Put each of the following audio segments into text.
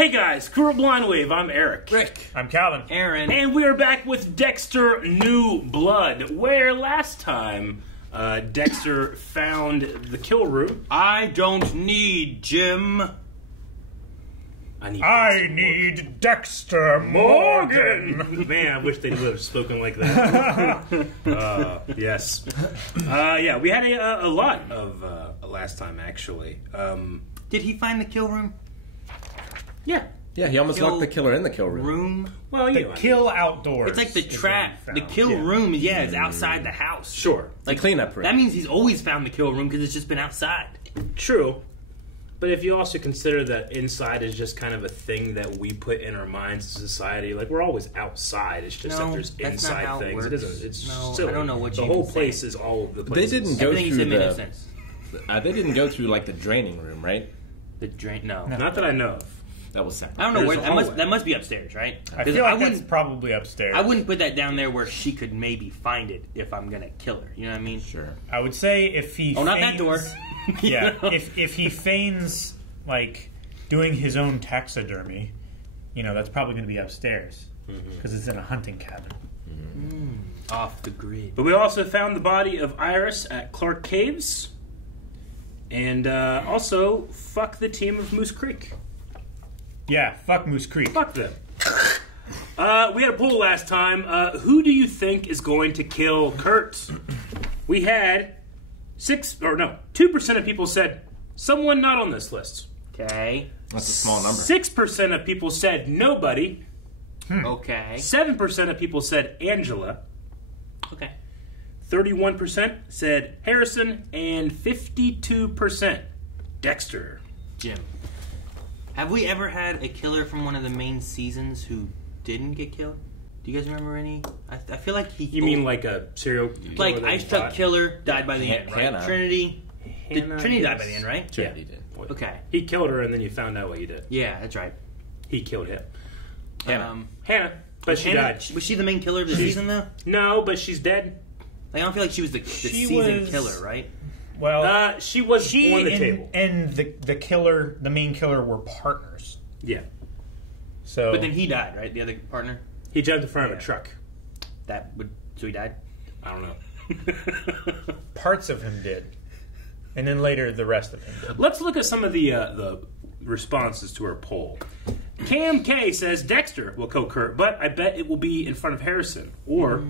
Hey guys, Crew Blind Wave, I'm Eric. Rick. I'm Calvin. Aaron. And we are back with Dexter New Blood, where last time Dexter found the kill room. I don't need Jim. I need Dexter Morgan. Man, I wish they would have spoken like that. Yes. Yeah, we had a lot of last time, actually. Did he find the kill room? Yeah. Yeah, he almost locked the killer in the kill room. Well, The you know, kill outdoors. It's like the trap. The kill room, is outside the house. Sure. Like cleanup room. That means he's always found the kill room because it's just been outside. True. But if you also consider that inside is just kind of a thing that we put in our minds as society, like we're always outside. It's just that there's that's not inside how it things. It works. isn't. It's No, silly. I don't know what the you whole even place say. is all over the They place. didn't go Everything you through said made no the. sense. They didn't go through like the draining room, right? The drain? No. Not that I know of. That was separate. I don't know There's where a hallway. that must be upstairs, right? I 'Cause feel like wouldn't that's probably upstairs. I wouldn't put that down there where she could maybe find it if I'm gonna kill her. You know what I mean? Sure. I would say if he Oh, feigns, not that door. Yeah, if he feigns like doing his own taxidermy, that's probably going to be upstairs because it's in a hunting cabin. Off the grid. But we also found the body of Iris at Clark Caves. And also, fuck the team of Moose Creek. Yeah, fuck Moose Creek. Fuck them. We had a poll last time. Who do you think is going to kill Kurt? We had 2% of people said someone not on this list. Okay. That's a small number. 6% of people said nobody. Okay. 7% of people said Angela. Okay. 31% said Harrison. And 52% Dexter. Jim. Have we ever had a killer from one of the main seasons who didn't get killed? Do you guys remember any? I feel like he... You mean like a serial killer? Like that Ice you Truck thought? Killer died by the end, right? Hannah. Trinity... Hannah, Trinity died yes. by the end, right? Trinity did. Okay. He killed her and then you found out what he did. Yeah, that's right. He killed him. Hannah. Hannah. But she Hannah, died. was she the main killer of the season, though? No, but she's dead. Like, I don't feel like she was the season killer, right? Well, She was she on the table. and the main killer, were partners. Yeah. So, But then he died, right? The other partner? He jumped in front of a truck. So he died? I don't know. parts of him did, and then later the rest of him did. Let's look at some of the responses to our poll. Cam K says Dexter will kill Kurt, but I bet it will be in front of Harrison. Or,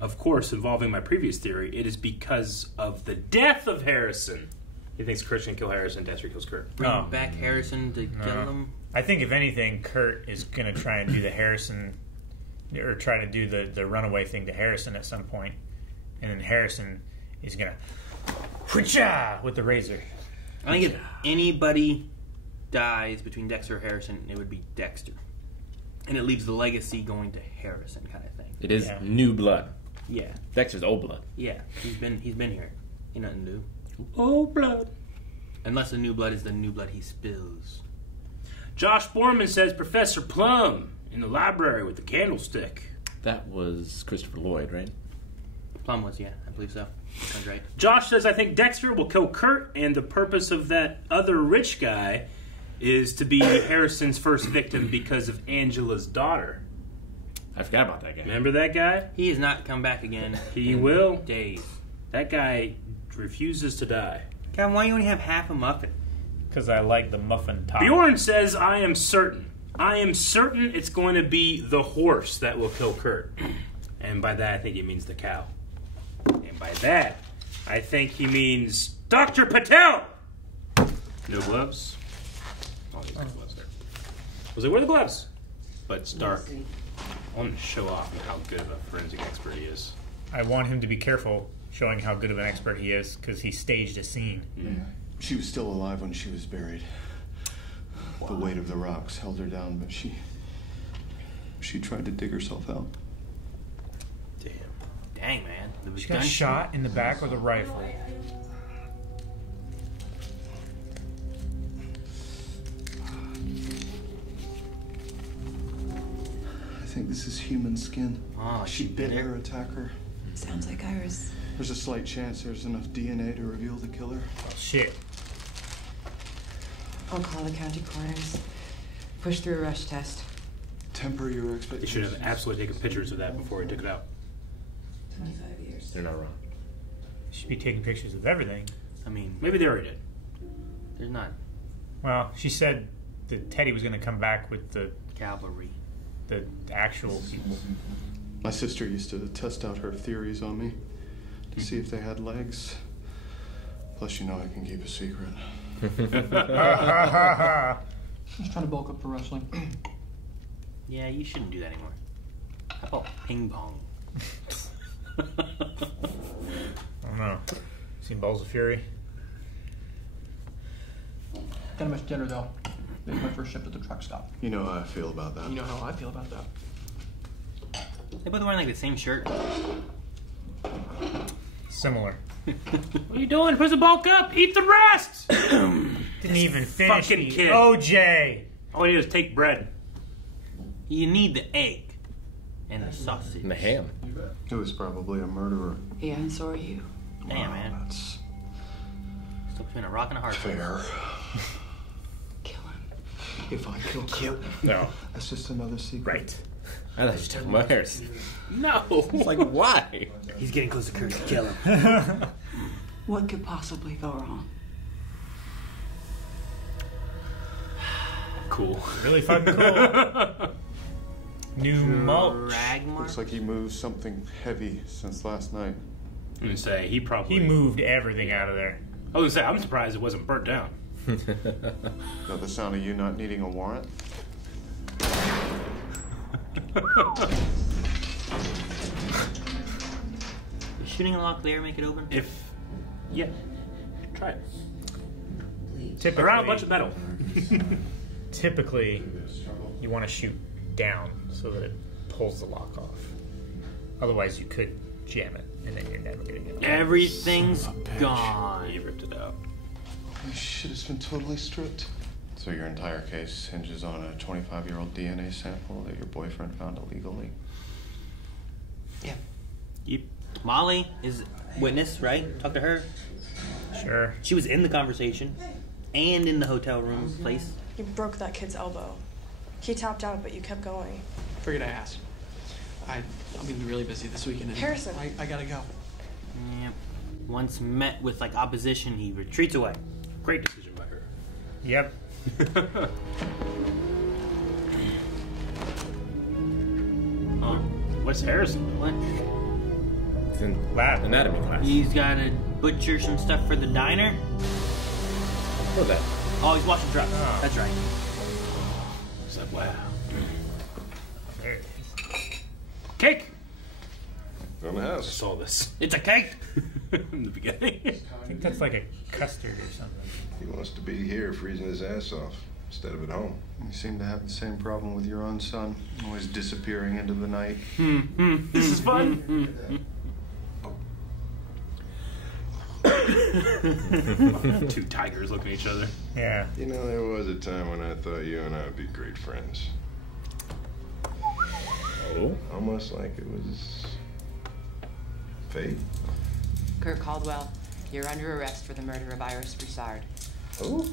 of course, involving my previous theory, it is because of the death of Harrison. He thinks Kurt's going to kill Harrison, Dexter kills Kurt. Bring back Harrison to kill him? I think if anything, Kurt is going to try and do the Harrison, or try to do the runaway thing to Harrison at some point, and then Harrison is going to with the razor. I think if anybody dies between Dexter or Harrison, it would be Dexter. And it leaves the legacy going to Harrison kind of thing. It is Yeah. new blood. Yeah. Dexter's old blood. Yeah. He's been here. Ain't nothing new. Oh, blood. Unless the new blood is the new blood he spills. Josh Borman says Professor Plum in the library with the candlestick. That was Christopher Lloyd, right? Plum was, yeah, I believe so. Sounds right. Josh says, I think Dexter will kill Kurt, and the purpose of that other rich guy is to be Harrison's first victim because of Angela's daughter. I forgot about that guy. Remember that guy? He has not come back again. He in will. Days. That guy refuses to die. God, why do you only have half a muffin? Because I like the muffin top. Bjorn says, I am certain. I am certain it's going to be the horse that will kill Kurt. And by that, I think he means the cow. And by that, I think he means Dr. Patel! No gloves? Oh, he's got gloves there. I was like, where are the gloves? But it's dark. I want to show off how good of a forensic expert he is. I want him to be careful showing how good of an expert he is because he staged a scene. She was still alive when she was buried. The weight of the rocks held her down, but she tried to dig herself out. Damn. Dang, man. She got shot in the back with a rifle. I think this is human skin. Oh, She bit her attacker. Sounds like Iris. There's a slight chance there's enough DNA to reveal the killer. Shit. I'll call the county coroners. Push through a rush test. Temper your He expectations. should have absolutely taken pictures of that before he took it out. 25 years. They're not wrong. Should be taking pictures of everything. I mean, Maybe they already did. there's not Well, she said that Teddy was going to come back with the cavalry. actual people. My sister used to test out her theories on me to see if they had legs. Plus, you know I can keep a secret. Just trying to bulk up for wrestling. Yeah, you shouldn't do that anymore. How about ping pong? I don't know. Seen Balls of Fury? Gotta miss dinner though. It's my first shift at the truck stop. You know how I feel about that. You know how I feel about that. They both wearing like the same shirt. Similar. What are you doing? Put the bulk up. Eat the rest. Didn't even finish fucking the kid. OJ. All you do is take bread. You need the egg and the sausage. And the ham. It was probably a murderer. Yeah, and so are you. Damn, man. That's Stuck between a rock and a hard place. fair. Kill him. If I kill Kurt, No. that's just another secret. Right. I thought you were talking about Harrison. No. It's like, why? He's getting close to Kurt to kill him. What could possibly go wrong? Cool. Really fucking cool. New mulch. Ragmar? Looks like he moved something heavy since last night. I'm gonna say he probably. He moved everything out of there. I was gonna say I'm surprised it wasn't burnt down. Know the sound of you not needing a warrant? Is shooting a lock there make it open? Yeah, try it. Typically, Around a bunch of metal. typically, you want to shoot down so that it pulls the lock off. Otherwise, you could jam it, and then you're never getting it. Everything's Son of a bitch. gone. He ripped it out. Holy shit, it's been totally stripped. So your entire case hinges on a 25-year-old DNA sample that your boyfriend found illegally? Yep. Molly is witness, right? Talk to her. Sure. She was in the conversation and in the hotel room place. You broke that kid's elbow. He tapped out, but you kept going. Figured I asked. I'm gonna be really busy this weekend. And Harrison. I gotta go. Yep. Once met with like opposition, he retreats away. Great decision by her. Yep. Huh? What's Harrison? What? It's in Lab. anatomy class. He's got to butcher some stuff for the diner. What was that? Oh, he's washing trucks. Oh. That's right. It's like wow. There it is. Cake. From the I house. saw this It's a cake. in the beginning. I think that's like a custard or something. He wants to be here freezing his ass off instead of at home. You seem to have the same problem with your own son, always disappearing into the night. This is fun. Two tigers looking at each other. Yeah. You know, there was a time when I thought you and I would be great friends. Oh? Almost like it was fate. Kurt Caldwell, you're under arrest for the murder of Iris Broussard. Oh?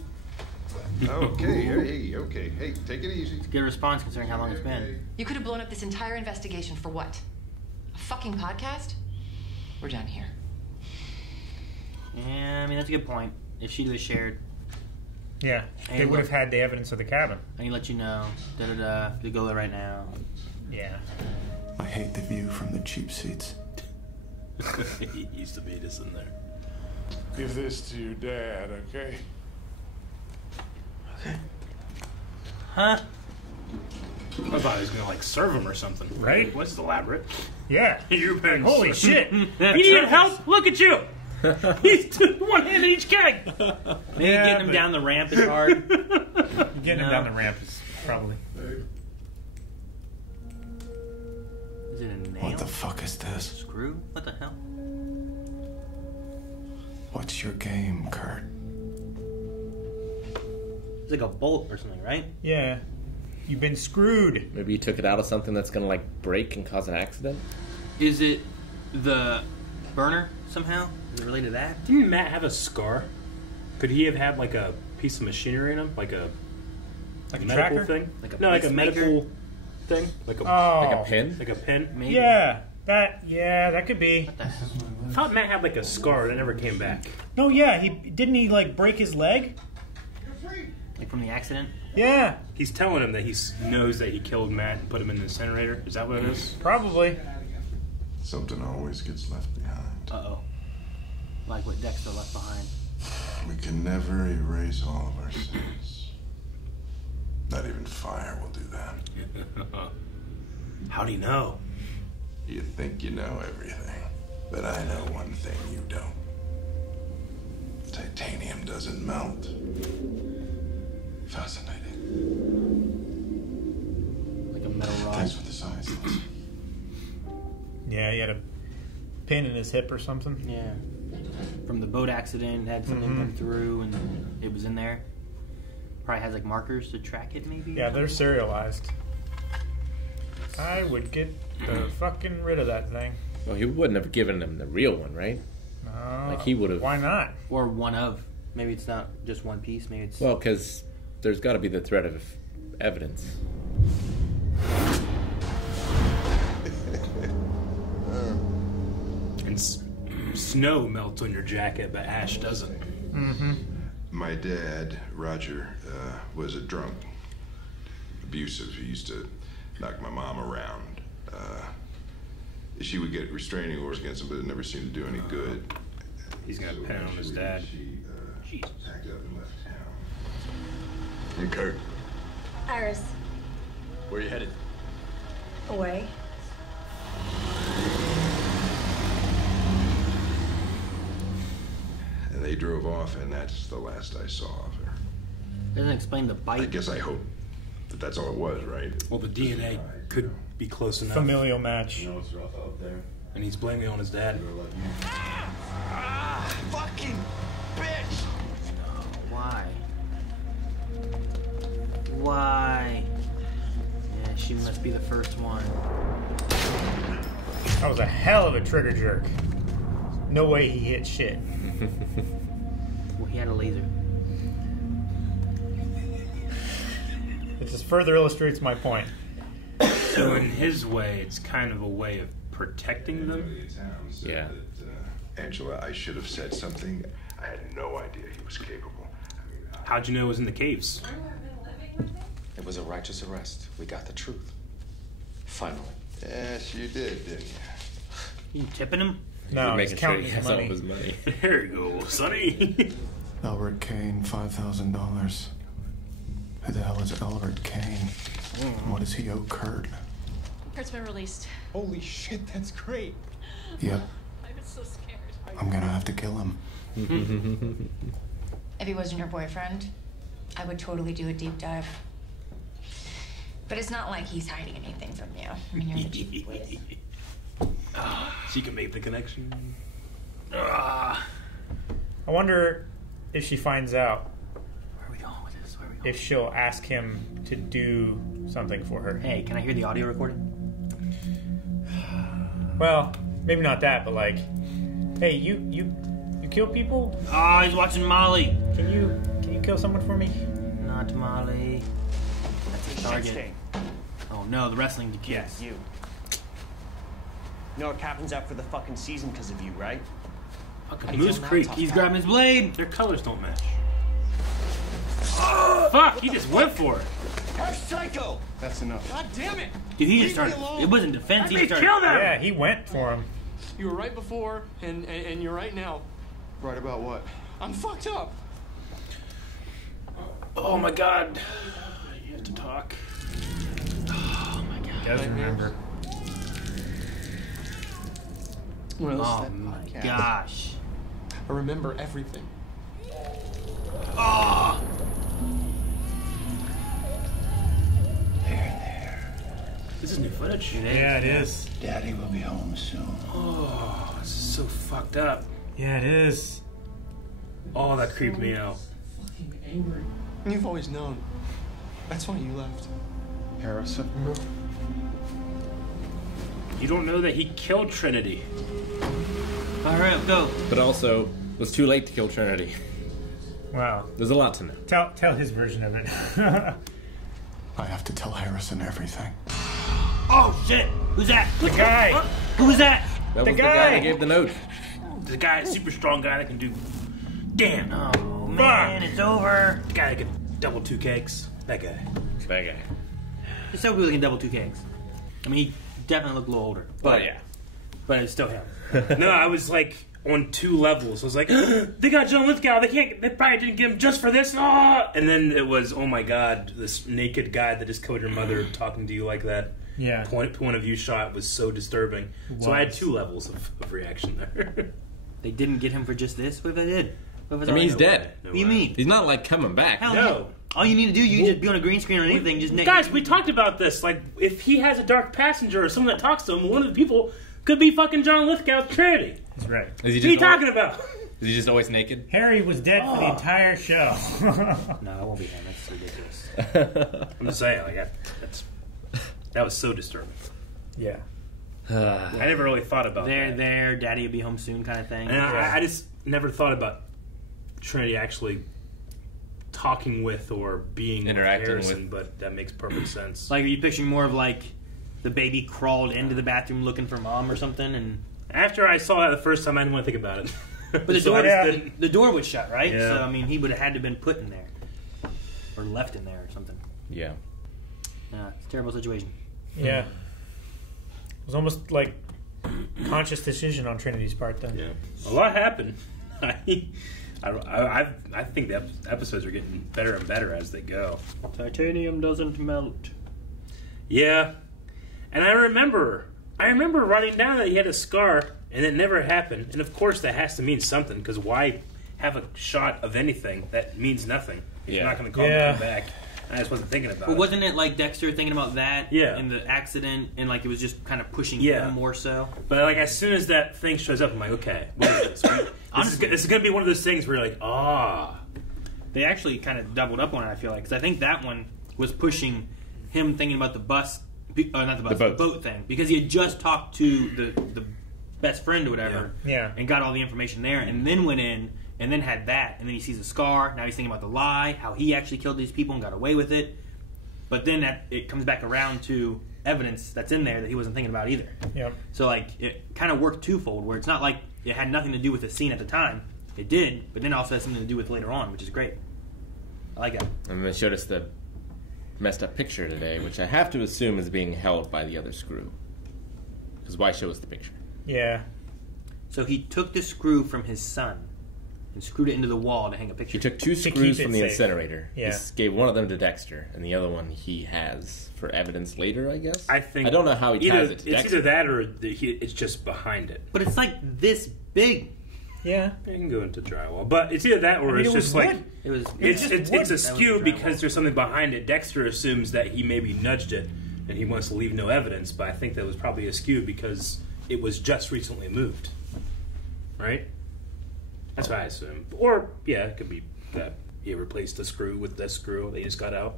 Okay, hey, okay. Hey, take it easy. Good response considering how long it's been. You could have blown up this entire investigation for what? A fucking podcast? We're done here. Yeah, I mean, that's a good point. If she was shared, Yeah. Hey, They would look. have had the evidence of the cabin. I need to let you know. Da-da-da. You go there right now. Yeah. I hate the view from the cheap seats. He used to beat us in there. Give this to your dad, okay? Huh? I thought he was gonna like serve him or something. Right? What's elaborate? Yeah. You're being Holy served. shit. He needed help. Look at you. He's one hand in each keg. Maybe Yeah, getting him but- down the ramp is hard. Getting him No. down the ramp is probably. Is it a nail? What the fuck is this? Screw? What the hell? What's your game, Kurt? It's like a bolt or something, right? Yeah. You've been screwed. Maybe you took it out of something that's gonna like break and cause an accident? Is it the burner somehow? Is it related to that? Didn't Matt have a scar? Could he have had like a piece of machinery in him, like a Like a medical tracker? thing? Like a like a pacemaker? medical thing? Like a Oh. Like a pin? like a pin? Maybe. Yeah, that could be. What the hell? I thought Matt had like a scar that never came back. No, yeah, he like break his leg? Like from the accident? Yeah, He's telling him that he knows that he killed Matt and put him in the incinerator. Is that what it is? probably. Something always gets left behind. Uh-oh. Like what Dexter left behind. We can never erase all of our sins. Not even fire will do that. How do you know? You think you know everything, but I know one thing you don't. Titanium doesn't melt. Fascinating. Like a metal rod. Thanks for the science lesson. Yeah, he had a pin in his hip or something. Yeah. From the boat accident, had something come through, and it was in there. Probably has like markers to track it, maybe. Yeah, they're serialized. I would get the fucking rid of that thing. Well, he wouldn't have given him the real one, right? Like he would have. Why not? Or one of. Maybe it's not just one piece. Maybe it's. Well, because there's got to be the threat of evidence. And snow melts on your jacket, but ash doesn't. My dad, Roger, was a drunk. Abusive. He used to knock my mom around. She would get restraining orders against him, but it never seemed to do any good. He's gonna pin it on his dad. She packed up and left town. And Kurt, Iris, Where are you headed? away. and they drove off, and that's the last I saw of her. Doesn't explain the I bite. guess I hope that that's all it was, right? Well, the DNA could be close enough. Familial match. It's rough out there. And he's blaming it on his dad. Fucking bitch! Why? Why? Yeah, she must be the first one. That was a hell of a trigger jerk. No way he hit shit. Well, he had a laser. This just further illustrates my point. So in his way, it's kind of a way of protecting them. Yeah. Angela, I should have said something. I had no idea he was capable. How'd you know it was in the caves? It was a righteous arrest. We got the truth. Finally. Yes, you did, didn't you? You tipping him? No, He's he's making sure counting he his has all money. of his money. There you go, Sonny. Albert Kane, $5,000. Who the hell is Albert Kane? What does he owe Kurt? Kurt's been released. Holy shit, that's great. Yep, I was so scared. I'm gonna have to kill him. If he wasn't your boyfriend, I would totally do a deep dive. But it's not like he's hiding anything from you. I mean, you're in the chief with. She can make the connection. I wonder if she finds out, Where are we going with this? Where are we going? if she'll ask him to do something for her. Hey, can I hear the audio recording? Well, maybe not that, but like, hey, you kill people? Oh, he's watching Molly. Can you kill someone for me? Not Molly. That's the target. Stay. Oh no, the wrestling kids. Yes, you. You know our captain's out for the fucking season because of you, right? Fucking Moose Creek. He's grabbing his blade. Their colors don't match. Fuck, he just went for it. Our psycho! That's enough. God damn it! Dude, he just Leave me started. alone. It wasn't defense. He Let me started. kill them! Yeah, he went for him. You were right before, and you're right now. Right about what? I'm fucked up. Oh my god. You have to talk. Oh my god. Does remember. Well, this is Oh that my podcast. gosh. I remember everything. This is new footage. Yeah, it is. Daddy will be home soon. Oh, this is so fucked up. Yeah, it is. Oh, that creeped me out. You've always known. That's why you left. Harrison? You don't know that he killed Trinity. All right, go. But also, was too late to kill Trinity. Wow. There's a lot to know. Tell his version of it. I have to tell Harrison everything. Oh, shit! Who's that? The guy! Who was that? That The was the guy! guy that gave the note. The guy, super strong guy that can do. Damn! Oh, man, it's over. The guy that can double 2 cakes. That guy. That guy. There's several people that can double 2 cakes. I mean, he definitely looked a little older. But yeah. But it's still him. No, I was like on 2 levels. I was like, they got John Lithgow. They probably didn't get him just for this. Ah! And then it was, oh my god, this naked guy that just killed your mother talking to you like that. Yeah. Point of view shot was so disturbing. So I had 2 levels of reaction there. They didn't get him for just this? What if they did? What if I mean, he's no dead. way? What do you mean? He's not like coming back. Hell No. All you need to do, you can just be on a green screen or anything. Just naked. Guys, we talked about this. Like, if he has a dark passenger or someone that talks to him, one of the people could be fucking John Lithgow's Trinity. That's right. Is he What are you just talking about? Is he just always naked? Harry was dead for the entire show. No, it won't be him. That's ridiculous. I'm just saying, like, that was so disturbing. Yeah. I never really thought about that. There, Daddy will be home soon kind of thing. And I just never thought about Trinity actually talking with or being Interacting with Harrison, with. but that makes perfect sense. Like, are you picturing more of like the baby crawled into the bathroom looking for mom or something? And After I saw that the first time, I didn't want to think about it. but the So door, I just didn't. the door was shut, right? Yeah. So I mean, he would have had to been put in there or left in there or something. Yeah. It's a terrible situation. Yeah. It was almost like conscious decision on Trinity's part then. Yeah, a lot happened. I think the episodes are getting better and better as they go. Titanium doesn't melt. Yeah, and I remember writing down that he had a scar, and it never happened. And of course, that has to mean something, because why have a shot of anything that means nothing? If you're not going to call him back. I just wasn't thinking about But it. wasn't it like Dexter thinking about that? Yeah. In the accident, and like it was just kind of pushing him more so. But like as soon as that thing shows up, I'm like, okay, what is this? Honestly, this is going to be one of those things where you're like, ah. They actually kind of doubled up on it, I feel like. Because I think that one was pushing him thinking about the bus, not the bus, the boat thing. Because he had just talked to the best friend or whatever. Yeah. And got all the information there. And then went in and then had that. And then he sees a scar. Now he's thinking about the lie, how he actually killed these people and got away with it. But then it comes back around to evidence that's in there that he wasn't thinking about either. Yep. So like it kind of worked twofold, where it's not like it had nothing to do with the scene at the time. It did, but then also has something to do with later on, which is great. I like that. And they showed us the messed up picture today, which I have to assume is being held by the other screw. Because why show us the picture? Yeah. So he took the screw from his son and screwed it into the wall to hang a picture. He took 2 To screws keep from it the safe. incinerator. Yeah. He gave one of them to Dexter, and the other one he has for evidence later, I guess? I think I don't know how he ties it to it's Dexter. either that or it's just behind it. But it's like this big. Yeah. You can go into drywall, but it's either that or I mean, it's it was just like wood. It was. it's askew drywall. because there's something behind it. Dexter assumes that he maybe nudged it and he wants to leave no evidence, but I think that was probably askew because it was just recently moved, right? That's what I assume. Or yeah, it could be that he replaced the screw with the screw they just got out.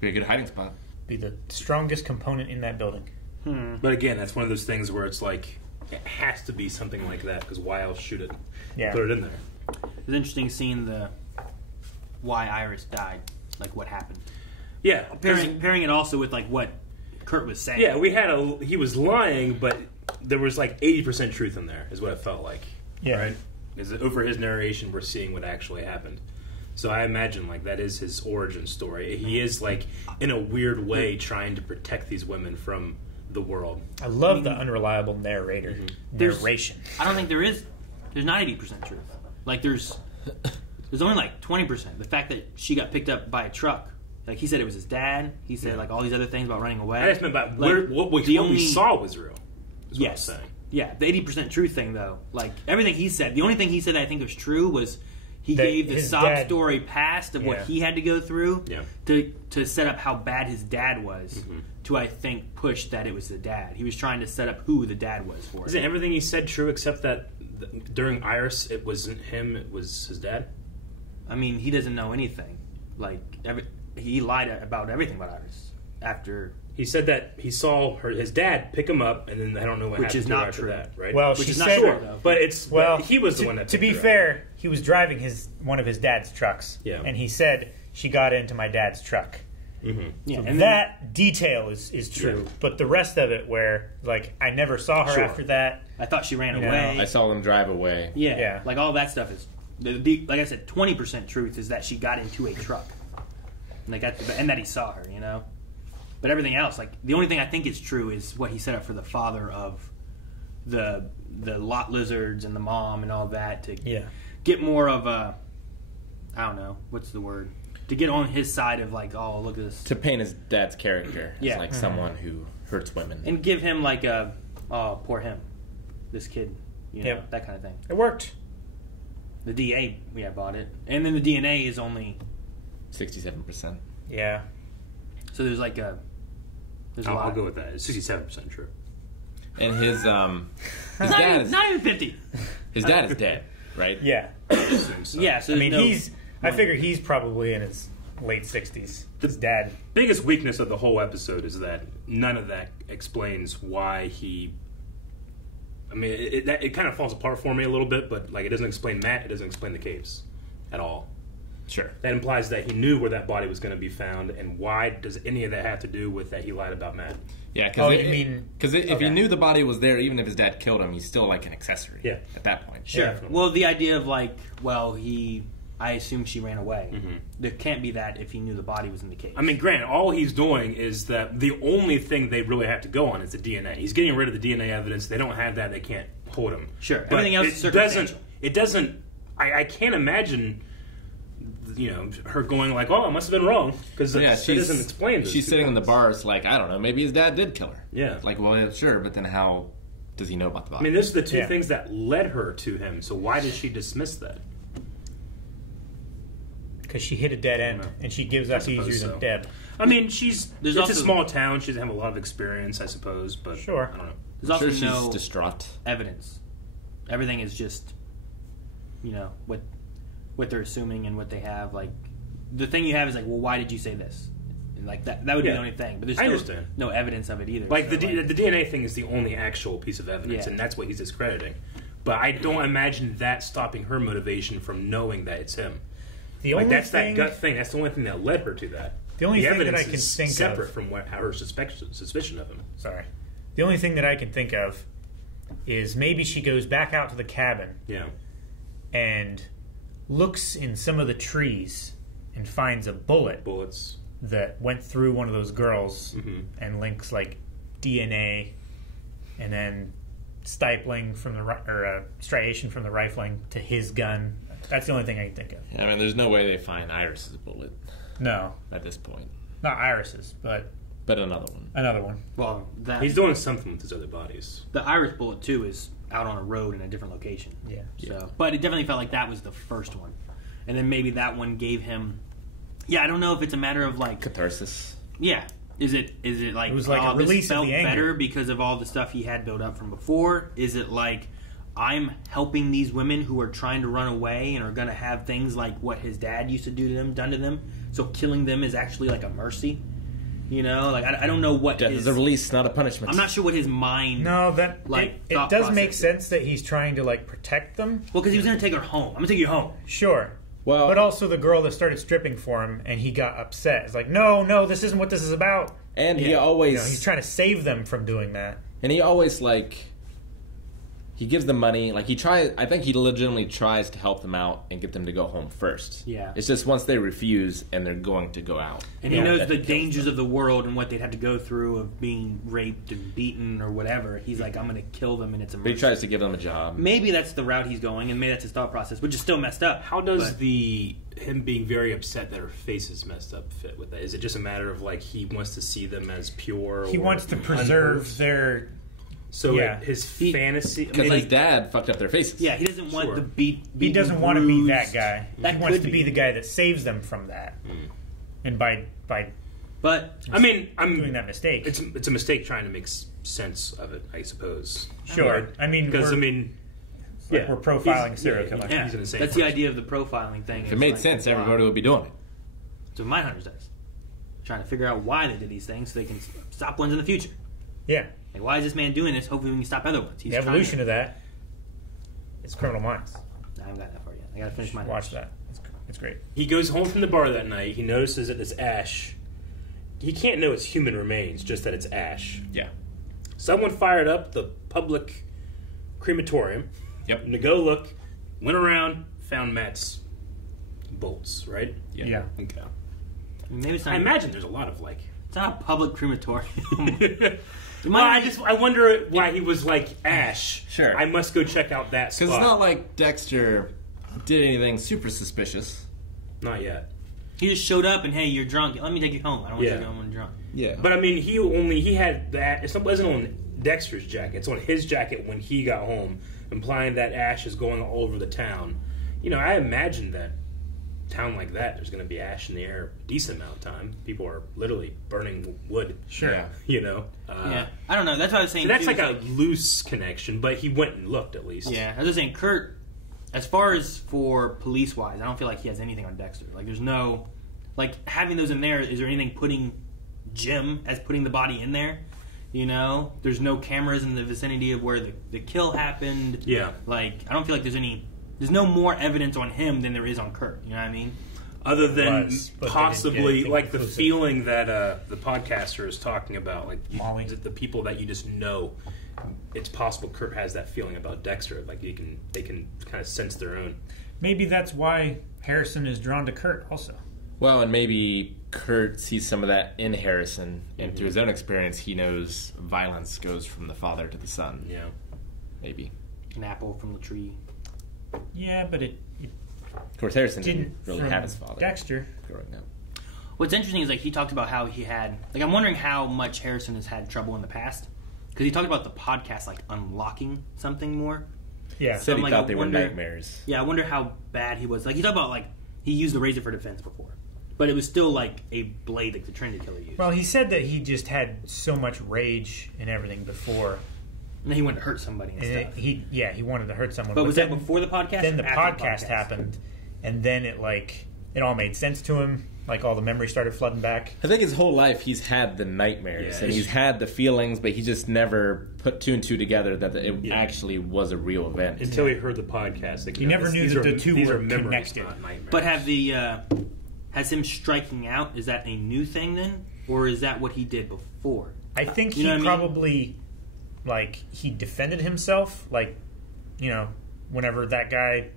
Be a good hiding spot. Be the strongest component in that building. But again, that's one of those things where it's like it has to be something like that because why else shoot it? Yeah. Put it in there. It was interesting seeing the why Iris died, like what happened. Yeah, Pairing it also with like what Kurt was saying. yeah, he was lying, but there was like 80% truth in there, is what it felt like. Yeah. Right? Is that over his narration, we're seeing what actually happened. So I imagine like that is his origin story. He is like in a weird way trying to protect these women from the world. I love the unreliable narrator. Narration. I don't think there's not 80% truth. Like there's only like 20%. The fact that she got picked up by a truck. Like he said it was his dad. He said like all these other things about running away. I just meant about like, what we saw was real. Is what I'm Yes. saying. Yeah, the 80% truth thing though. Like everything he said, the only thing he said that I think was true was he That gave the his sob dad- story past of what Yeah. he had to go through Yeah. to set up how bad his dad was. To I think push that it was the dad. He was trying to set up who the dad was for. Isn't everything he said true except that during Iris it wasn't him, it was his dad? I mean, he doesn't know anything. Like he lied about everything about Iris after. He said that he saw his dad pick him up, and then I don't know what Which happened is to her not after true. that, right? Well, Which she is not said, true, though. but well, he was the one that. To picked be her up. fair, he was driving one of his dad's trucks. Yeah. And he said she got into my dad's truck. Mm-hmm. Yeah, So and that detail is true, but the rest of it, where like I never saw her after that. I thought she ran You know, away. I saw them drive away. Yeah, like all that stuff is, like I said, 20% truth is that she got into a truck, and that he saw her, you know. But everything else, like the only thing I think is true is what he set up for the father of the lot lizards and the mom and all that to get more of a, I don't know, what's the word? To get on his side of like, oh, look at this. To paint his dad's character as like someone who hurts women. And give him like a, oh, poor him. This kid. You know, that kind of thing. It worked. The DA, bought it. And then the DNA is only 67%. Yeah. So there's like a, I'll go with that. It's 67% true. And his dad is... Not even 50. His dad is dead, right? Yeah. So. Yeah, so I mean, I figure he's probably in his late 60s. His dad. Biggest weakness of the whole episode is that none of that explains why he... I mean, it kind of falls apart for me a little bit, but like it doesn't explain Matt, it doesn't explain the caves at all. Sure. That implies that he knew where that body was going to be found, and why does any of that have to do with that he lied about Matt? Yeah, because if he knew the body was there, even if his dad killed him, he's still like an accessory. Yeah. At that point. Sure. Yeah. Well, the idea of like, I assume she ran away. Mm-hmm. There can't be that if he knew the body was in the cave. I mean, granted, all he's doing is that the only thing they really have to go on is the DNA. He's getting rid of the DNA evidence. They don't have that. They can't hold him. Sure. But Everything else is circumstantial. It doesn't. I can't imagine. You know, her going like, "Oh, I must have been wrong," because she doesn't explain this. She's sitting in the bars like, I don't know, maybe his dad did kill her. Yeah. Like, well, yeah, sure, but then how does he know about the body? I mean, those are the two things that led her to him. So why did she dismiss that? Because she hit a dead end, and she gives up easier than dead. I mean, it's also a small town. She doesn't have a lot of experience, I suppose. But sure, I don't know. There's also she's no distraught evidence. Everything is just, what they're assuming and what they have. Like, the thing you have is like, well, why did you say this? And like that would be the only thing. But there's no evidence of it either. Like, the DNA thing is the only actual piece of evidence, and that's what he's discrediting. But I don't imagine that stopping her motivation from knowing that it's him. That's that gut thing. That's the only thing that led her to that. The only thing evidence that I can is think separate of, from her suspicion of him. Sorry. The only thing that I can think of is maybe she goes back out to the cabin. Yeah. And looks in some of the trees and finds a bullets that went through one of those girls and links like DNA and then stipling from the striation from the rifling to his gun. That's the only thing I can think of. Yeah, I mean, there's no way they find Iris's bullet. No, at this point, not Iris's, but another one. Another one. Well, he's doing something with his other bodies. The Iris bullet too is out on a road in a different location. Yeah. So, but it definitely felt like that was the first one, and then maybe that one gave him. Yeah, I don't know if it's a matter of like catharsis. Yeah. Is it like, it was like a release this felt of the anger. better because of all the stuff he had built up from before? Is it like, I'm helping these women who are trying to run away and are going to have things like what his dad used to do to them done to them, so killing them is actually like a mercy? You know, like I don't know what death is a release, not a punishment. I'm not sure what his mind. No, that like it does make sense that he's trying to like protect them. Well, because he was going to take her home. I'm going to take you home. Sure. Well, but also the girl that started stripping for him, and he got upset. It's like, no, this isn't what this is about. And he always, he's trying to save them from doing that. And he always he gives them money. Like I think he legitimately tries to help them out and get them to go home first. Yeah. It's just once they refuse and they're going to go out. And he knows the dangers of the world and what they'd have to go through of being raped and beaten or whatever. He's like, I'm going to kill them, and it's a mercy. But he tries to give them a job. Maybe that's the route he's going, and maybe that's his thought process, which is still messed up. How does him being very upset that her face is messed up fit with that? Is it just a matter of like he wants to see them as pure? He wants to preserve their. So his fantasy, because his dad fucked up their faces. Yeah, he doesn't want to be. He doesn't want to be that guy. That he wants to be the guy that saves them from that. And by but I mean, I'm doing that mistake. It's a mistake trying to make sense of it, I suppose. Sure, I mean because we're profiling a serial killer. Yeah, that's the idea of the profiling thing. If it made sense, everybody would be doing it. So Mindhunters does. Trying to figure out why they did these things so they can stop ones in the future. Yeah. Like, why is this man doing this? Hopefully we can stop other ones. The evolution of that is Criminal Minds. I haven't got that far yet. I gotta finish mine. Watch that. It's great. He goes home from the bar that night. He notices that there's ash, he can't know it's human remains, just that it's ash. Yeah. Someone fired up the public crematorium. Yep. To go look, went around, found Matt's bolts, right? Yeah. Okay. Maybe it's not. I imagine there's a lot of like. It's not a public crematorium. Well, I wonder why he was like Ash. Sure. I must go check out that spot. Because it's not like Dexter did anything super suspicious. Not yet. He just showed up and, hey, you're drunk. Let me take you home. I don't want you to Yeah. go home when you're drunk. Yeah. But I mean, he had that. It wasn't on Dexter's jacket. It's on his jacket when he got home, implying that ash is going all over the town. You know, I imagine that town like that, there's going to be ash in the air a decent amount of time. People are literally burning wood. Sure. Yeah. You know. Yeah. I don't know. That's what I was saying. So that's too, like a loose connection, but he went and looked at least. Yeah. I was just saying, Kurt, as far as for police-wise, I don't feel like he has anything on Dexter. Like, there's no... Like, having those in there, is there anything putting Jim as putting the body in there? You know? There's no cameras in the vicinity of where the kill happened. Yeah. Like, I don't feel like there's no more evidence on him than there is on Kurt. You know what I mean? Other than But they possibly, didn't get like, the anything feeling that the podcaster is talking about. Like, Molly. the people that you just know, it's possible Kurt has that feeling about Dexter. Like, they can kind of sense their own. Maybe that's why Harrison is drawn to Kurt also. Well, and maybe Kurt sees some of that in Harrison, and through his own experience, he knows violence goes from the father to the son. Yeah. Maybe. An apple from the tree. Yeah, but it Of course, Harrison didn't didn't really from have his father Dexter. growing up. What's interesting is, like, he talked about how he had... Like, I'm wondering how much Harrison has had trouble in the past. Because he talked about the podcast, like, unlocking something more. Yeah. Said I'm he like, thought I they wonder- were nightmares. Yeah, I wonder how bad he was. Like, he talked about, like, he used the razor for defense before. But it was still, like, a blade like the Trinity Killer used. Well, he said that he just had so much rage and everything before. And then he wanted to hurt somebody and And stuff. he wanted to hurt someone. But was then, that before the podcast? Then or the after podcast happened, and then it all made sense to him. Like, all the memories started flooding back. I think his whole life he's had the nightmares Yeah, and he's had the feelings, but he just never put two and two together that it actually was a real event. Until he heard the podcast. Like, He never knew that the two these were are memories, connected. not nightmares. But has him striking out, is that a new thing then? Or is that what he did before? I think You know he what I mean? probably, like, he defended himself. Like, you know, whenever that guy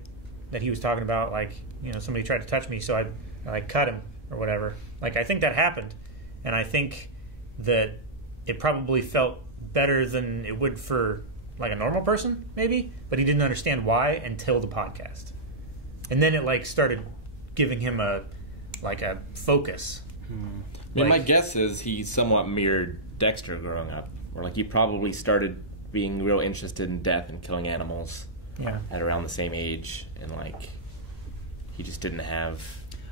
that he was talking about, like, you know, somebody tried to touch me, so I cut him or whatever. Like, I think that happened. And I think that it probably felt better than it would for, like, a normal person, maybe. But he didn't understand why until the podcast. And then it, like, started giving him a focus. I mean, my guess is he somewhat mirrored Dexter growing up. Or, like, he probably started being real interested in death and killing animals at around the same age. And, like, he just didn't have...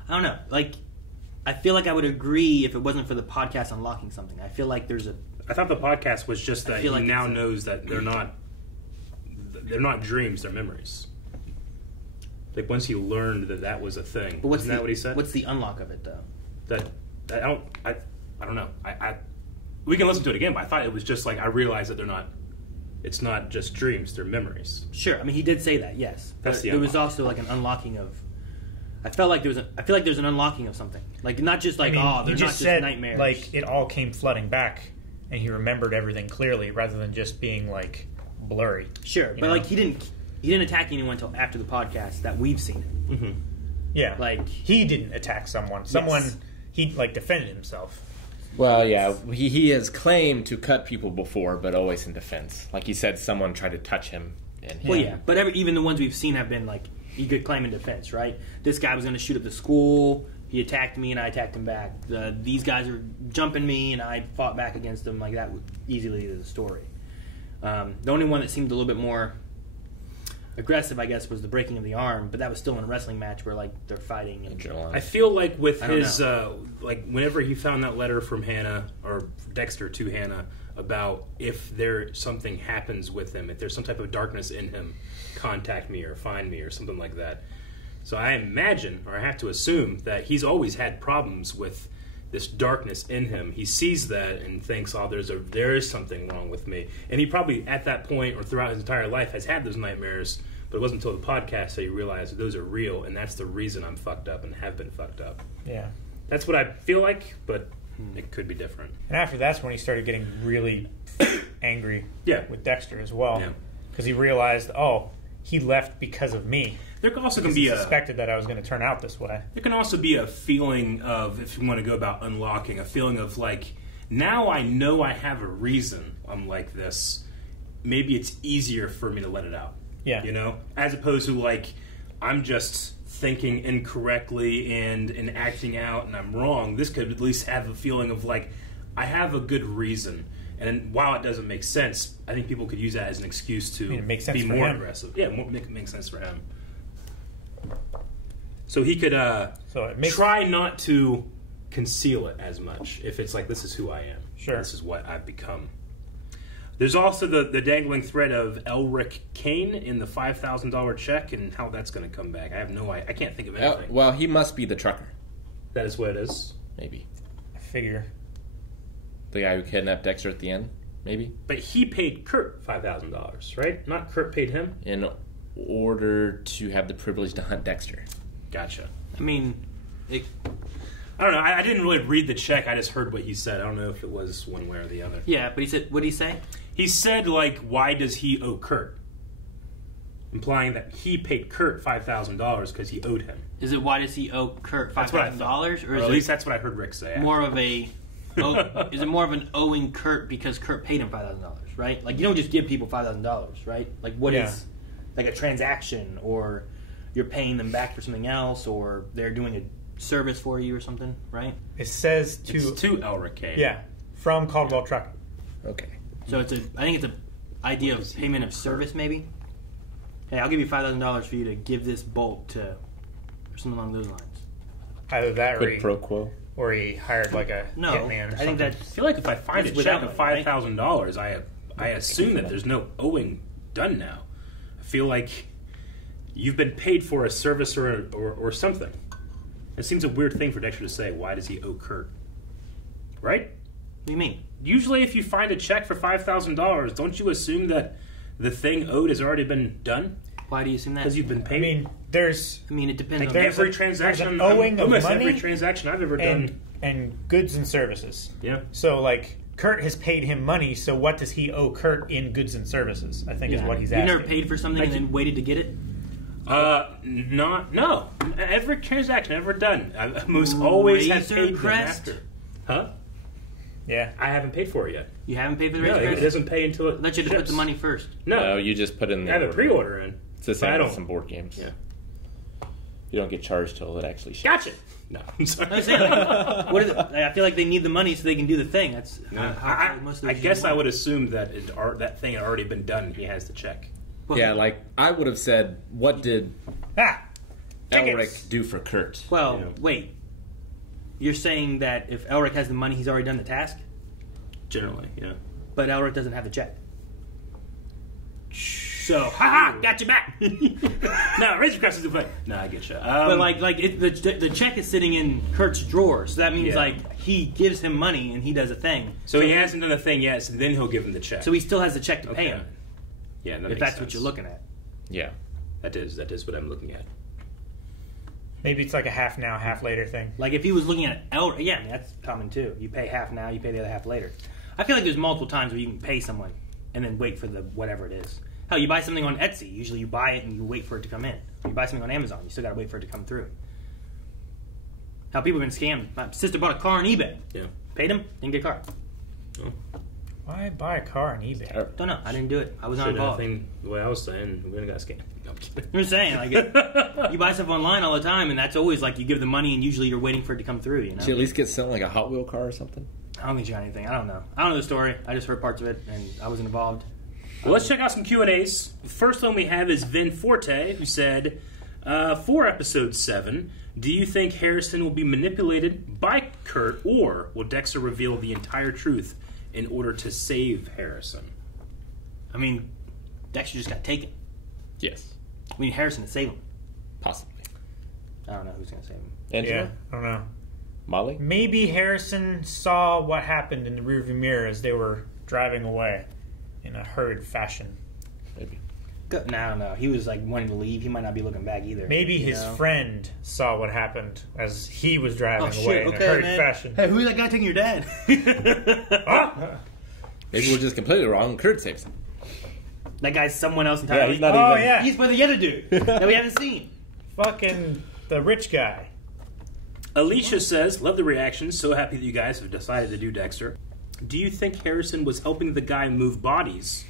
I don't know. Like, I feel like I would agree if it wasn't for the podcast unlocking something. I feel like there's a... I thought the podcast was just that he like now it's a- knows that they're not dreams, they're memories. Like, once he learned that was a thing. But Isn't that what he said? What's the unlock of it, though? That I don't know. We can listen to it again, but I thought it was just like I realized that it's not just dreams, they're memories. Sure. I mean, he did say that, yes. That's But the there was unlock. also, like, an unlocking of... I feel like there's an unlocking of something. Like, not just like, I mean, they're he not just just said, nightmares. like, it all came flooding back, and he remembered everything clearly rather than just being, like, blurry. Sure, you but know? like he didn't attack anyone until after the podcast that we've seen it. Mm-hmm. Yeah, Like, he didn't attack someone. He, like, defended himself. Well, yeah, he has claimed to cut people before, but always in defense. Like he said, someone tried to touch him. And Well, yeah, but even the ones we've seen have been like he could claim in defense, right? This guy was going to shoot up the school. He attacked me, and I attacked him back. These guys were jumping me, and I fought back against them. Like, that would easily lead to the story. The only one that seemed a little bit more aggressive, I guess, was the breaking of the arm, but that was still in a wrestling match where, like, they're fighting. And I feel like with I don't his, like, whenever he found that letter from Hannah, or Dexter to Hannah, about if something happens with him, if there's some type of darkness in him, contact me or find me or something like that. So I imagine, or I have to assume, that he's always had problems with this darkness in him. He sees that and thinks, oh, there is something wrong with me. And he probably, at that point, or throughout his entire life, has had those nightmares, but it wasn't until the podcast that he realized that those are real, and that's the reason I'm fucked up and have been fucked up. Yeah. That's what I feel like, but it could be different. And after that's when he started getting really angry with Dexter as well. Because he realized, he left because of me. There can also be suspected that I was going to turn out this way. There can also be a feeling of, if you want to go about unlocking, a feeling of like, now I know I have a reason I'm like this. Maybe it's easier for me to let it out. Yeah. You know? As opposed to like, I'm just thinking incorrectly and acting out and I'm wrong. This could at least have a feeling of like, I have a good reason. And while it doesn't make sense, I think people could use that as an excuse to be more aggressive. Yeah, make sense for him. So he could try not to conceal it as much if it's like, this is who I am. Sure. This is what I've become. There's also the dangling thread of Elric Kane in the $5,000 check and how that's going to come back. I have no idea. I can't think of anything. Well, he must be the trucker. That is what it is? Maybe. I figure. The guy who kidnapped Dexter at the end? Maybe. But he paid Kurt $5,000, right? Not Kurt paid him? In order to have the privilege to hunt Dexter. Gotcha. I mean, I don't know. I didn't really read the check. I just heard what he said. I don't know if it was one way or the other. Yeah, but he said, what did he say? He said, like, why does he owe Kurt? Implying that he paid Kurt $5,000 because he owed him. Is it why does he owe Kurt $5,000? Or at least that's what I heard Rick say. More of a... is it more of an owing Kurt because Kurt paid him $5,000, right? Like, you don't just give people $5,000, right? Like, what is... Like a transaction, or you're paying them back for something else, or they're doing a service for you or something, right? It says to Elric Kane. Yeah, from Caldwell Trucking. Okay. So I think it's an idea of payment of service, maybe. Hey, I'll give you $5,000 for you to give this bolt to, or something along those lines. Either that, quid pro quo, or he hired like a hitman. Or something. I feel like if I find a check of $5,000, I assume that there's no owing done now. I feel like you've been paid for a service or something. It seems a weird thing for Dexter to say. Why does he owe Kurt? Right? What do you mean? Usually if you find a check for $5,000, don't you assume that the thing owed has already been done? Why do you assume that? Because you've been paid. I mean, it depends on every transaction. Almost every transaction I've ever done. And goods and services. Yeah. So, like, Kurt has paid him money, so what does he owe Kurt in goods and services? I think is what he's asking. You never paid for something and then waited to get it? No. Every transaction I've ever done, I've most always had paid them after. Huh? Yeah. I haven't paid for it yet. You haven't paid for the Razor Crest? It doesn't pay until it Let you put the money first. No, you just put in the I have a pre-order in. It's the same with some board games. Yeah. You don't get charged till it actually ships. Gotcha. No, I'm sorry. I'm saying, like, what is it? I feel like they need the money so they can do the thing. That's how most of I guess I would assume that that thing had already been done. He has the check. Well, yeah, like I would have said, what did Elric do for Kurt? Well, wait. You're saying that if Elric has the money, he's already done the task? Generally, yeah. But Elric doesn't have the check. So, got you back. No, Razor Crest is the play. No, I get you. But the check is sitting in Kurt's drawer, so that means like he gives him money and he does a thing. So he hasn't done a thing yet, so then he'll give him the check. So he still has the check to pay him. Yeah, if that's what you're looking at. Yeah, that is what I'm looking at. Maybe it's like a half now, half later thing. Like if he was looking at Elric, I mean, that's common too. You pay half now, you pay the other half later. I feel like there's multiple times where you can pay someone and then wait for the whatever it is. Hell, you buy something on Etsy. Usually you buy it and you wait for it to come in. You buy something on Amazon, you still got to wait for it to come through. How people have been scammed. My sister bought a car on eBay. Yeah. Paid him, didn't get a car. Oh. Why buy a car on eBay? Don't know. I didn't do it. I was not involved. The way I was saying, we got scammed. No, I'm kidding. I'm just saying, like, you buy stuff online all the time, and that's always like you give the money, and usually you're waiting for it to come through. You know. Did you at least get something like a Hot Wheel car or something? I don't think you got anything. I don't know. I don't know the story. I just heard parts of it, and I wasn't involved. Well, let's check out some Q&As. The first one we have is Vin Forte, who said, for episode 7, do you think Harrison will be manipulated by Kurt, or will Dexter reveal the entire truth in order to save Harrison? I mean, Dexter just got taken. Yes. We need Harrison to save him. Possibly. I don't know who's going to save him. Angela? Yeah, I don't know. Molly? Maybe Harrison saw what happened in the rearview mirror as they were driving away in a hurried fashion. Maybe. No. He was like wanting to leave. He might not be looking back either. Maybe his friend saw what happened as he was driving away in a okay, hurried man. fashion. Hey, who's that guy taking your dad? Maybe we're just completely wrong. Kurt saves him. That guy's someone else entirely. Yeah, he's not even. He's with the other dude that we haven't seen. Fucking the rich guy. Alicia says, love the reactions. So happy that you guys have decided to do Dexter. Do you think Harrison was helping the guy move bodies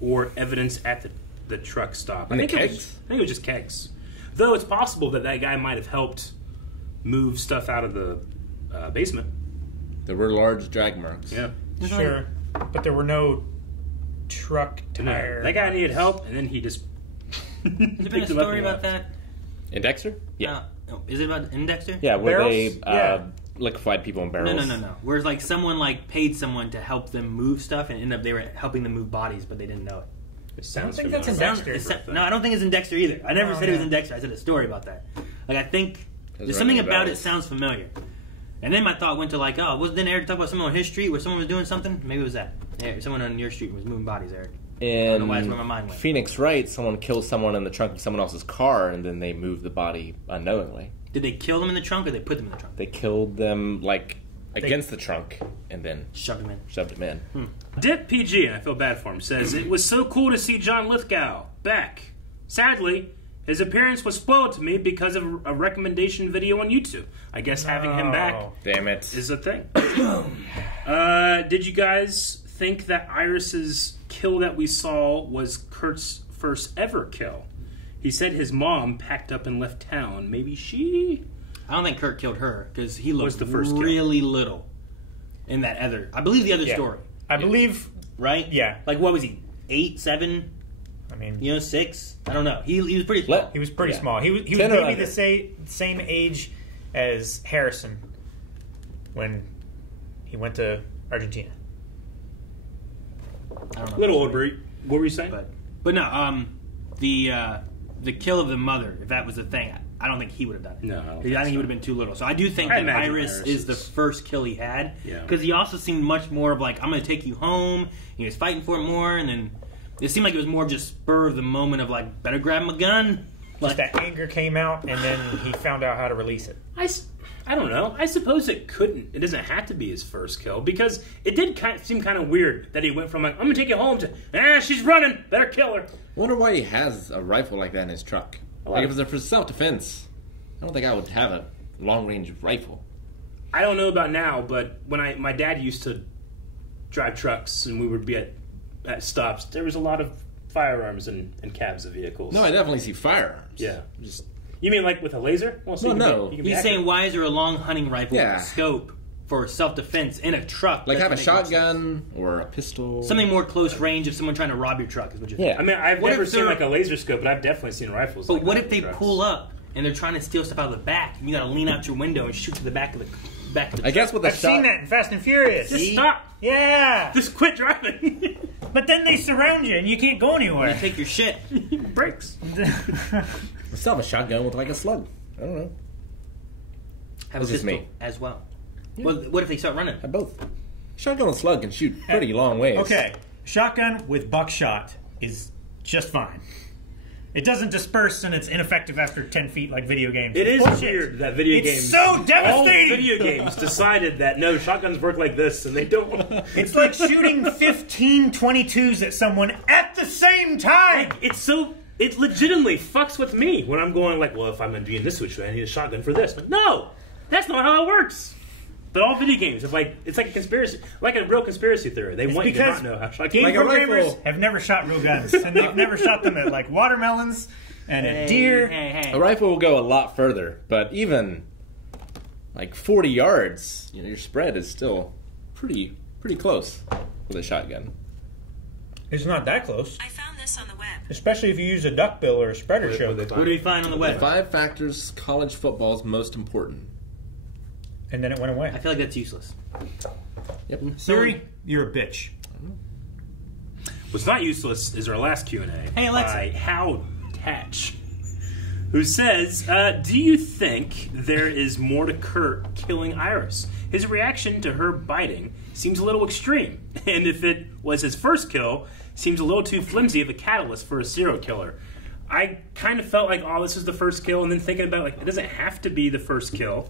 or evidence at the truck stop? And I the think kegs? I think it was just kegs. Though it's possible that guy might have helped move stuff out of the basement. There were large drag marks. Yeah. Sure. But there were no truck tire. No, that guy needed help, and then he just Has there been a story about that? In Dexter? Yeah. Is it about in Dexter? Yeah, where Barrels? they liquefied people in barrels. No. Where like someone like paid someone to help them move stuff, and ended up they were helping them move bodies, but they didn't know it. It sounds I don't think that's in Dexter. No, I don't think it's in Dexter either. I never said it was in Dexter. I said a story about that. Like I think there's something about it sounds familiar. And then my thought went to like, didn't Eric talk about someone on his street where someone was doing something? Maybe it was that. Yeah, someone on your street was moving bodies, Eric. I don't know why that's where my mind went. Phoenix Wright, someone kills someone in the trunk of someone else's car, and then they move the body unknowingly. Did they kill them in the trunk, or they put them in the trunk? They killed them against the trunk, and then shoved them in. Dip PG, and I feel bad for him, says, it was so cool to see John Lithgow back. Sadly, his appearance was spoiled to me because of a recommendation video on YouTube. I guess having him back is a thing. Did you guys think that Iris's kill that we saw was Kurt's first ever kill? He said his mom packed up and left town. Maybe she... I don't think Kurt killed her, because he looked really little in that other... I believe the other story. I believe... Right? Yeah. Like, what was he? 8, 7? I mean... 6? I don't know. He was pretty small. He was pretty small. He was maybe the same age as Harrison when he went to Argentina. I don't know. Little old breed. What were you saying? But no, the kill of the mother, if that was the thing, I don't think he would have done it. No, I think he would have been too little. So I do think that Iris is the first kill he had. Because he also seemed much more of like, I'm going to take you home. He was fighting for it more, and then it seemed like it was more just spur of the moment of like, better grab my gun. Just that anger came out, and then he found out how to release it. I don't know. I suppose it couldn't. It doesn't have to be his first kill, because it did seem kind of weird that he went from like, I'm going to take you home to, she's running, better kill her. I wonder why he has a rifle like that in his truck. Like, if it was for self-defense, I don't think I would have a long-range rifle. I don't know about now, but when my dad used to drive trucks and we would be at stops, there was a lot of firearms and cabs of vehicles. No, I definitely see firearms. Yeah. You mean like with a laser? Well, so no. He's saying, why is there a long hunting rifle with a scope for self-defense in a truck? Like have a shotgun or a pistol. Something more close range if someone trying to rob your truck is what you're saying. I mean, I've never seen like a laser scope, but I've definitely seen rifles. But what if they pull up and they're trying to steal stuff out of the back, and you got to lean out your window and shoot to the back of the truck? I guess with I've seen that in Fast and Furious. Just stop. Yeah. Just quit driving. But then they surround you and you can't go anywhere. You take your shit. Brakes. I still have a shotgun with like a slug. I don't know. Have a pistol as well. Yeah. Well, what if they start running? Have both. Shotgun and slug can shoot pretty long ways. Okay. Shotgun with buckshot is just fine. It doesn't disperse and it's ineffective after 10 feet like video games. It is weird that video games... It's so devastating! All video games decided that, no, shotguns work like this, and they don't. It's like shooting 15 22s at someone at the same time! It legitimately fucks with me when I'm going like, well, if I'm going to be in this situation, I need a shotgun for this. Like, no! That's not how it works! But all video games, it's like a conspiracy, like a real conspiracy theory. They want you to not know how shotguns game programmers have never shot real guns, and they've never shot them at like watermelons and a deer. A rifle will go a lot further, but even like 40 yards, your spread is still pretty close with a shotgun. It's not that close. I found this on the web. Especially if you use a duckbill or a spreader choke. What do you find on the web? 5 factors college football is most important. And then it went away. I feel like that's useless. Yep. Siri, you're a bitch. What's not useless is our last Q&A. Hey, Alexa. By How Tatch, who says, do you think there is more to Kurt killing Iris? His reaction to her biting seems a little extreme. And if it was his first kill, seems a little too flimsy of a catalyst for a serial killer. I kind of felt like, oh, this is the first kill, and then thinking about, like, it doesn't have to be the first kill.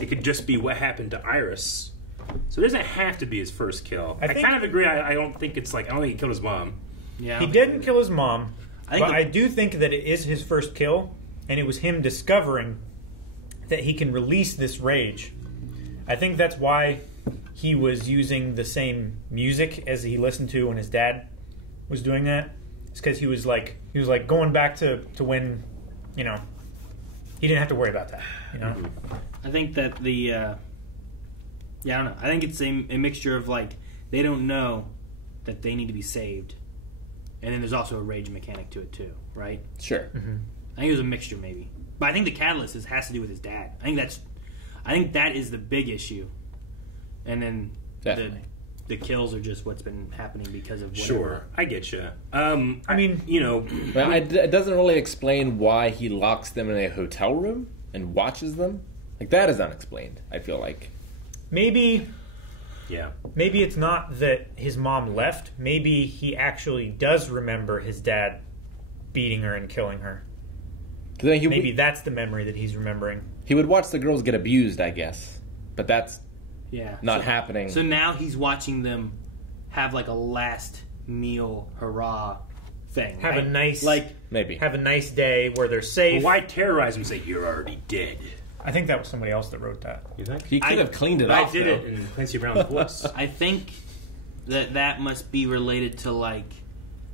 It could just be what happened to Iris. So it doesn't have to be his first kill. I kind of agree. I don't think it's like, I don't think he killed his mom. Yeah, he didn't kill his mom, but I do think that it is his first kill, and it was him discovering that he can release this rage. I think that's why he was using the same music as he listened to when his dad was doing that. It's because he was like going back to when, you know, he didn't have to worry about that. You know, I think that I don't know. I think it's a mixture of like they don't know that they need to be saved, and then there's also a rage mechanic to it too, right? Sure. Mm-hmm. I think it was a mixture maybe, but I think the catalyst has to do with his dad. I think that is the big issue, and then the kills are just what's been happening because of whatever. Sure, I get you. I mean, you know, well, it doesn't really explain why he locks them in a hotel room and watches them. Like, that is unexplained, I feel like. Maybe Yeah. Maybe it's not that his mom left. Maybe he actually does remember his dad beating her and killing her. Maybe that's the memory that he's remembering. He would watch the girls get abused, I guess. But that's not happening. So now he's watching them have like a last meal hurrah thing. Have right? a nice maybe have a nice day where they're safe. Well, why terrorize him and say you're already dead? I think that was somebody else that wrote that. You think? He could have cleaned it off. I did it in Clancy Brown's voice. I think that must be related to like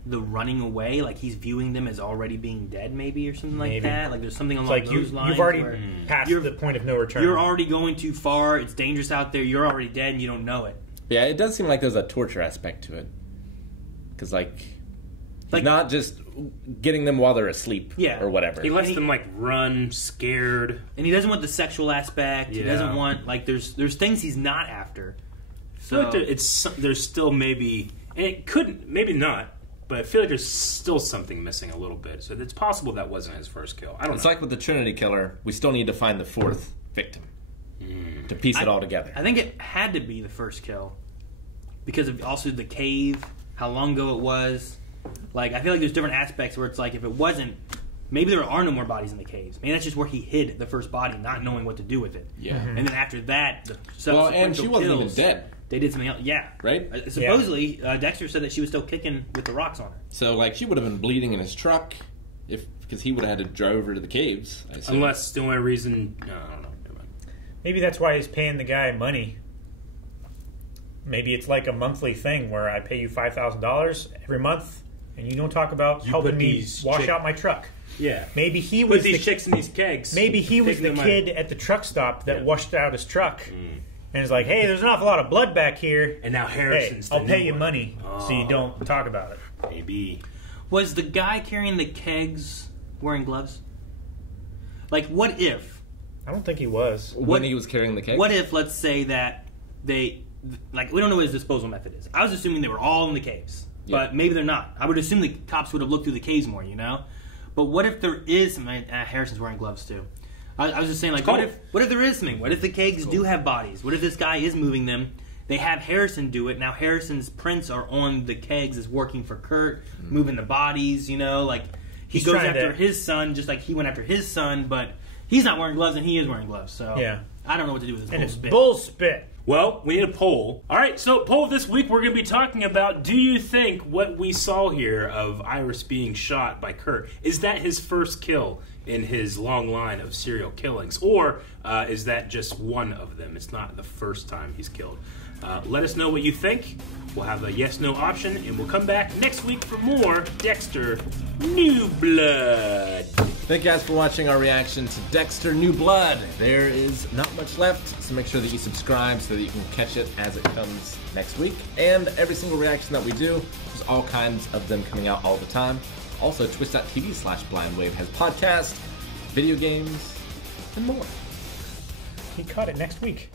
the running away, like he's viewing them as already being dead, maybe, or something like that. Like there's something along those lines. You've already passed the point of no return. You're already going too far. It's dangerous out there. You're already dead, and you don't know it. Yeah, it does seem like there's a torture aspect to it, because like not just getting them while they're asleep, or whatever. He lets them like run scared, and he doesn't want the sexual aspect. He doesn't want like there's things he's not after. So I feel like there's still maybe, and it couldn't, maybe not. But I feel like there's still something missing a little bit. So it's possible that wasn't his first kill. I don't know. It's like with the Trinity Killer, we still need to find the fourth victim to piece it all together. I think it had to be the first kill because of also the cave, how long ago it was. Like, I feel like there's different aspects where it's like if it wasn't, maybe there are no more bodies in the caves. Maybe that's just where he hid the first body, not knowing what to do with it. Yeah. And then after that, the well, and she wasn't even dead. They did something else. Yeah. Right? Supposedly, Dexter said that she was still kicking with the rocks on her. So, like, she would have been bleeding in his truck because he would have had to drive her to the caves. I assume. Unless the only reason... No, I don't know. Maybe that's why he's paying the guy money. Maybe it's like a monthly thing where I pay you $5,000 every month and you don't talk about helping me wash out my truck. Yeah. Maybe he was these chicks in these kegs. Maybe he was the kid at the truck stop that washed out his truck. And it's like, hey, there's an awful lot of blood back here. And now Harrison's I'll pay you money so you don't talk about it. Maybe. Was the guy carrying the kegs wearing gloves? Like, what if... I don't think he was. When he was carrying the kegs? What if, let's say that they... Like, we don't know what his disposal method is. I was assuming they were all in the caves. But maybe they're not. I would assume the cops would have looked through the caves more, you know? But what if there is something... Harrison's wearing gloves, too. I was just saying, like, what if there is something? What if the kegs do have bodies? What if this guy is moving them? They have Harrison do it. Now Harrison's prints are on the kegs, is working for Kurt, moving the bodies, you know? Like, he goes after his son just like he went after his son, but he's not wearing gloves and he is wearing gloves. So I don't know what to do with this bull spit. Well, we need a poll. All right, so poll of this week, we're going to be talking about, do you think what we saw here of Iris being shot by Kurt, is that his first kill in his long line of serial killings? Or is that just one of them? It's not the first time he's killed. Let us know what you think. We'll have a yes-no option, and we'll come back next week for more Dexter New Blood. Thank you guys for watching our reaction to Dexter New Blood. There is not much left, so make sure that you subscribe so that you can catch it as it comes next week. And every single reaction that we do, there's all kinds of them coming out all the time. Also, twitch.tv/blindwave has podcasts, video games, and more. He caught it next week.